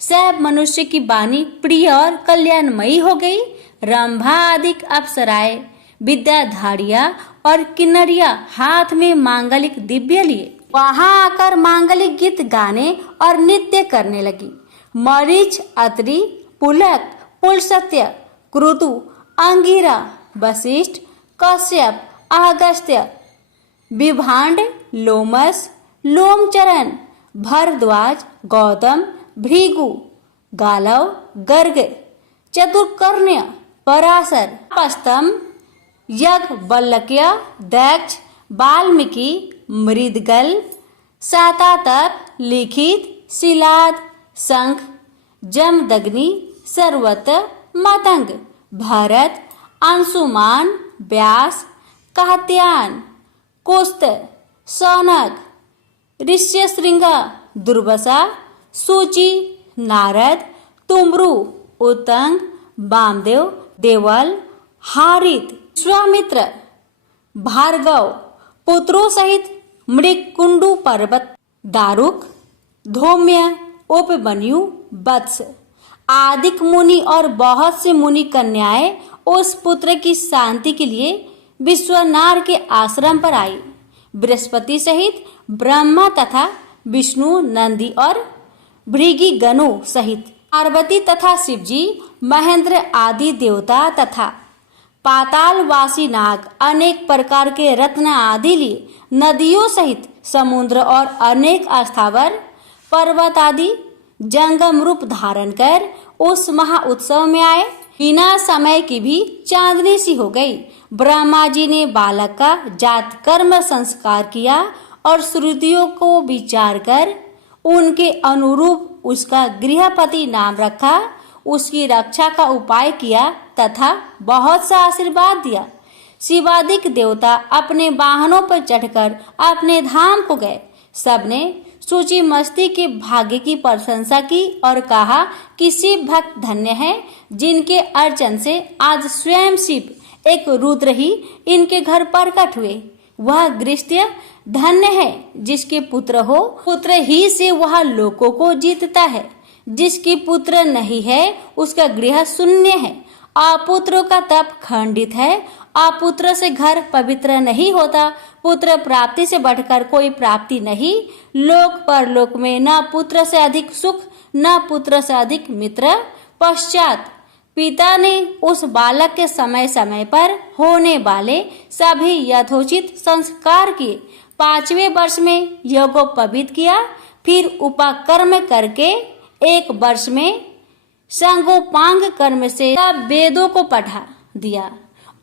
सब मनुष्य की वाणी प्रिय और कल्याणमयी हो गई। रंभा आदि अप्सराएं, विद्याधारिया और किन्नरिया हाथ में मांगलिक दिव्य लिए वहां आकर मांगलिक गीत गाने और नृत्य करने लगी। मरीच, अत्रि, पुलक, पुलस्त्य, क्रतु, अंगिरा, वशिष्ठ, कश्यप, अगस्त्य, विभांड, लोमस, लोमचरण, भरद्वाज, गौतम, भृगु, गालव, गर्ग, चतुर्कर्ण्य, पराशर, पस्तम, याज्ञवल्क्य, दक्ष, वाल्मीकि, मृदगल, शातातप, लिखित, शिलाद, शंख, जमदग्नि, सर्वत, मतंग, भरत, अंशुमान, व्यास, कात्यायन, कुस्त, सौनक, ऋष्यशृंगा, दुर्वासा, सूचि, नारद, तुम्ब्रु, उत्तंग, वामदेव, देवल, हारित, विश्वामित्र, भार्गव पुत्रों सहित मृगकुंडू पर्वत, दारुक, धौम्य, उपमन्यु, वत्स आदिक मुनि और बहुत से मुनि कन्याएं उस पुत्र की शांति के लिए विश्वनार के आश्रम पर आई। बृहस्पति सहित ब्रह्मा तथा विष्णु, नंदी और भृगि गणों सहित पार्वती तथा शिवजी, महेंद्र आदि देवता तथा पातालवासी नाग अनेक प्रकार के रत्न आदि लिए नदियों सहित समुद्र और अनेक स्थावर पर्वत आदि जंगम रूप धारण कर उस महा उत्सव में आए। बिना समय की भी चांदनी सी हो गई। ब्रह्मा जी ने बालक का जात कर्म संस्कार किया और श्रुतियों को विचार कर उनके अनुरूप उसका गृहपति नाम रखा। उसकी रक्षा का उपाय किया तथा बहुत सा आशीर्वाद दिया। शिवादिक देवता अपने वाहनों पर चढ़कर अपने धाम को गए। सबने सूची मस्ती के भाग्य की प्रशंसा की और कहा कि शिव भक्त धन्य है जिनके अर्चन से आज स्वयं शिव एक रुद्र ही इनके घर प्रकट हुए। वह गृहस्थ्य धन्य है जिसके पुत्र हो, पुत्र ही से वह लोकों को जीतता है। जिसकी पुत्र नहीं है उसका गृह शून्य है। अपुत्रों का तप खंडित है। अपुत्र से घर पवित्र नहीं होता। पुत्र प्राप्ति से बढ़कर कोई प्राप्ति नहीं। लोक परलोक में न पुत्र से अधिक सुख न पुत्र से अधिक मित्र। पश्चात पिता ने उस बालक के समय समय पर होने वाले सभी यथोचित संस्कार किए। 5वें वर्ष में यज्ञोपवीत किया। फिर उपकर्म करके 1 वर्ष में संगोपांग कर्म से सब वेदों को पढ़ा दिया।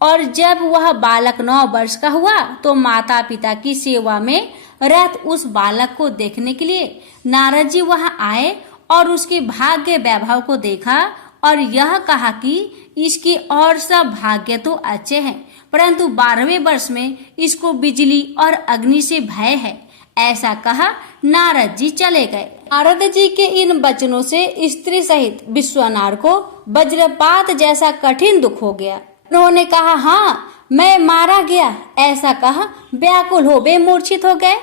और जब वह बालक 9 वर्ष का हुआ तो माता पिता की सेवा में रथ उस बालक को देखने के लिए नारद जी वहां आए और उसके भाग्य वैभव को देखा और यह कहा कि इसके और सब भाग्य तो अच्छे हैं, परंतु 12वें वर्ष में इसको बिजली और अग्नि से भय है। ऐसा कहा नारद जी चले गए। नारद जी के इन वचनों से स्त्री सहित विश्वनाथ को वज्रपात जैसा कठिन दुख हो गया। उन्होंने कहा, हाँ मैं मारा गया, ऐसा कहा व्याकुल हो वे मूर्छित हो गए।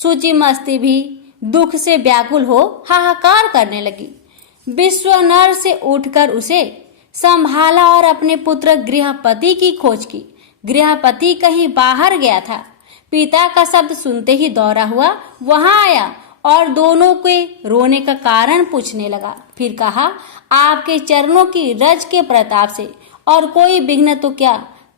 सूची मस्ती भी दुख से व्याकुल हो हाहाकार करने लगी। विश्वनर से उठकर उसे संभाला और अपने पुत्र गृहपति की खोज की। गृहपति कहीं बाहर गया था। पिता का शब्द सुनते ही दौड़ा हुआ वहां आया और दोनों के रोने का कारण पूछने लगा। फिर कहा, आपके चरणों की रज के प्रताप से और कोई विघ्न तो क्या,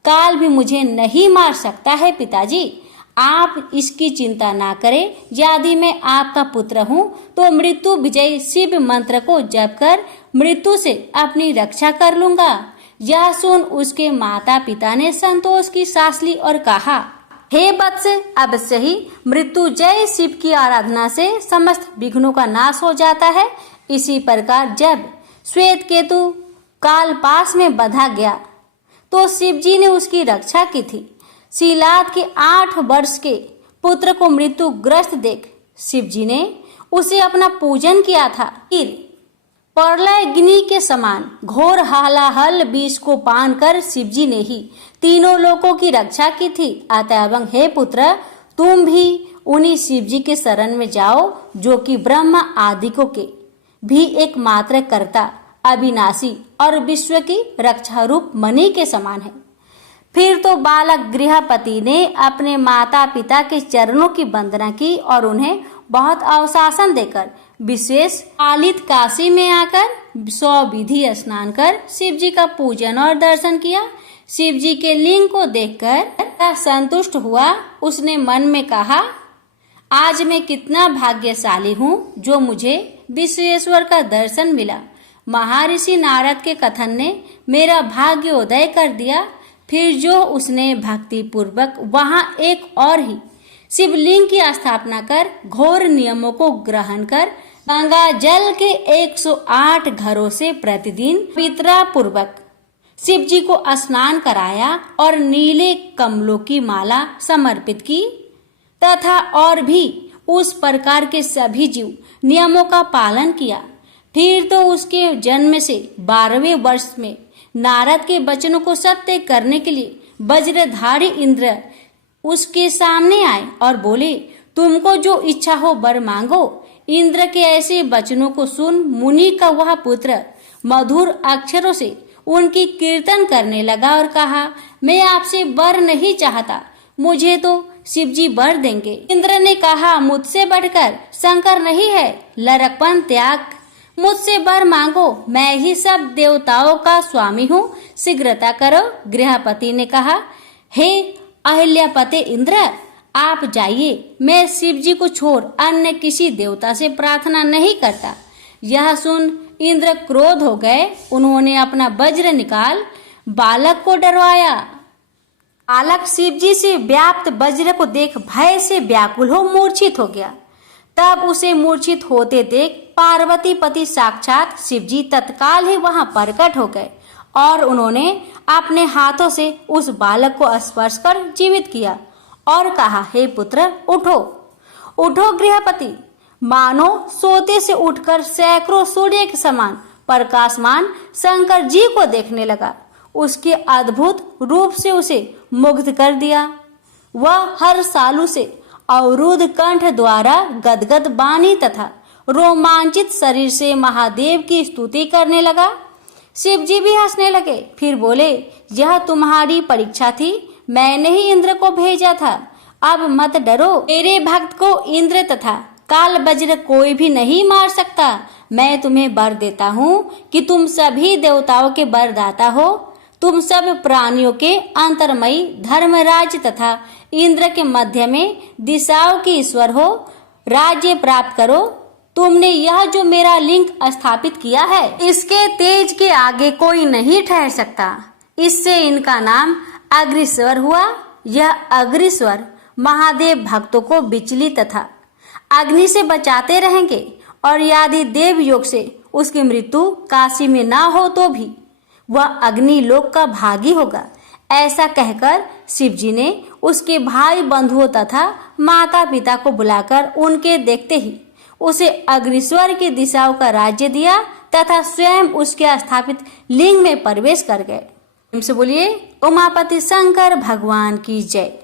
काल भी मुझे नहीं मार सकता है पिताजी। आप इसकी चिंता ना करें। यदि मैं आपका पुत्र हूँ तो मृत्यु विजय शिव मंत्र को जप कर मृत्यु से अपनी रक्षा कर लूंगा। यह सुन उसके माता पिता ने संतोष की सांस ली और कहा, हे वत्स, अवश्य ही मृत्यु जय शिव की आराधना से समस्त विघ्नों का नाश हो जाता है। इसी प्रकार जब श्वेत केतु काल पास में बंधा गया तो शिव जी ने उसकी रक्षा की थी। शीलाद के 8 वर्ष के पुत्र को मृत्यु ग्रस्त देख शिव जी ने उसे अपना पूजन किया था। फिर प्रलयग्नि के समान घोर हालाहल विष को पान कर शिव जी ने ही तीनों लोकों की रक्षा की थी। अतएव हे पुत्र, तुम भी उन्हीं शिव जी के शरण में जाओ जो कि ब्रह्मा आदिकों के भी एकमात्र कर्ता, अविनाशी और विश्व की रक्षा रूप मणि के समान है। फिर तो बालक गृहपति ने अपने माता पिता के चरणों की वंदना की और उन्हें बहुत अवशासन देकर विशेष पालित काशी में आकर सौविधि स्नान कर शिव जी का पूजन और दर्शन किया। शिव जी के लिंग को देखकर संतुष्ट हुआ। उसने मन में कहा, आज मैं कितना भाग्यशाली हूँ जो मुझे विश्वेश्वर का दर्शन मिला। महर्षि नारद के कथन ने मेरा भाग्योदय कर दिया। फिर जो उसने भक्ति पूर्वक वहां एक और ही शिवलिंग की स्थापना कर घोर नियमों को ग्रहण कर गंगा जल के 108 घरों से प्रतिदिन पवित्रता पूर्वक शिव जी को स्नान कराया और नीले कमलों की माला समर्पित की तथा और भी उस प्रकार के सभी जीव नियमों का पालन किया। फिर तो उसके जन्म से 12वें वर्ष में नारद के वचनों को सत्य करने के लिए वज्रधारी इंद्र उसके सामने आए और बोले, तुमको जो इच्छा हो वर मांगो। इंद्र के ऐसे वचनों को सुन मुनि का वह पुत्र मधुर अक्षरों से उनकी कीर्तन करने लगा और कहा, मैं आपसे वर नहीं चाहता, मुझे तो शिव जी वर देंगे। इंद्र ने कहा, मुझसे बढ़कर शंकर नहीं है, लड़कपन त्याग, मुझसे वर मांगो, मैं ही सब देवताओं का स्वामी हूँ, शीघ्रता करो। गृहपति ने कहा, हे अहिल्यापते इंद्र, आप जाइए, मैं शिव जी को छोड़ अन्य किसी देवता से प्रार्थना नहीं करता। यह सुन इंद्र क्रोध हो गए। उन्होंने अपना वज्र निकाल बालक को डरवाया। बालक शिव जी से व्याप्त वज्र को देख भय से व्याकुल हो मूर्छित हो गया। तब उसे मूर्छित होते देख पार्वती पति साक्षात शिव जी तत्काल ही वहां प्रकट हो गए और उन्होंने अपने हाथों से उस बालक को स्पर्श कर जीवित किया और कहा, हे पुत्र उठो उठो गृहपति। मानो सोते से उठकर सैकड़ों सूर्य के समान प्रकाशमान शंकर जी को देखने लगा। उसके अद्भुत रूप से उसे मुग्ध कर दिया। वह हर सालू से अवरुद्ध कंठ द्वारा गदगद वाणी तथा रोमांचित शरीर से महादेव की स्तुति करने लगा। शिव जी भी हंसने लगे। फिर बोले, यह तुम्हारी परीक्षा थी, मैंने ही इंद्र को भेजा था। अब मत डरो, मेरे भक्त को इंद्र तथा काल वज्र कोई भी नहीं मार सकता। मैं तुम्हें वर देता हूँ कि तुम सभी देवताओं के वरदाता हो, तुम सब प्राणियों के अंतर्मयी धर्मराज तथा इंद्र के मध्य में दिशाओं के ईश्वर हो, राज्य प्राप्त करो। तुमने यह जो मेरा लिंग स्थापित किया है, इसके तेज के आगे कोई नहीं ठहर सकता। इससे इनका नाम अग्रीश्वर हुआ। यह अग्रीश्वर महादेव भक्तों को बिजली तथा अग्नि से बचाते रहेंगे और यदि देव योग से उसकी मृत्यु काशी में ना हो तो भी वह अग्नि लोक का भागी होगा। ऐसा कहकर शिव जी ने उसके भाई बंधुओं तथा माता पिता को बुलाकर उनके देखते ही उसे अग्निश्वर की दिशाओं का राज्य दिया तथा स्वयं उसके स्थापित लिंग में प्रवेश कर गए। से बोलिए उमापति शंकर भगवान की जय।